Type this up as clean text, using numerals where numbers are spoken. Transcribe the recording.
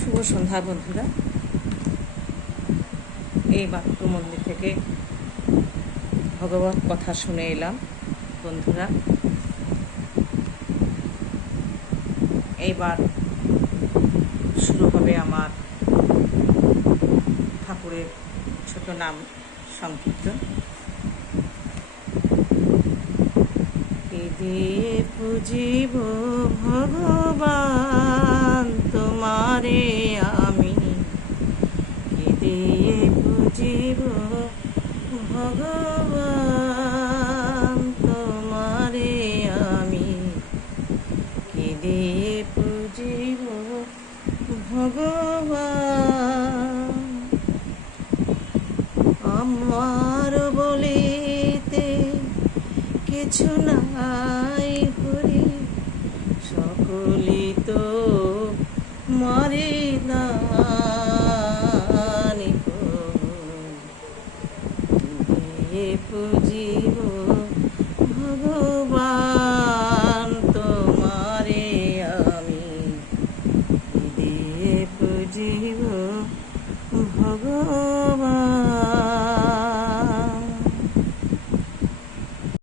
শুভ সন্ধ্যা বন্ধুরা। এই মাত্র মন্দির থেকে ভগবত কথা শুনে এলাম বন্ধুরা। এইবার শুরু হবে আমার ঠাকুরের ছোট নাম সংকীর্তন। কি দিয়ে পুজিব ভগবান তোমারে আমি, কি দিয়ে পুজিব ভগবান তোমারে আমি, কি দিয়ে পুজিব ভগবান। আমার বলিতে কিছু নাই হরি, সকলি তো মারি দানি দিয়ে পুজিব ভগবান তোমারে আমি, দিয়ে পুজিব ভগবান।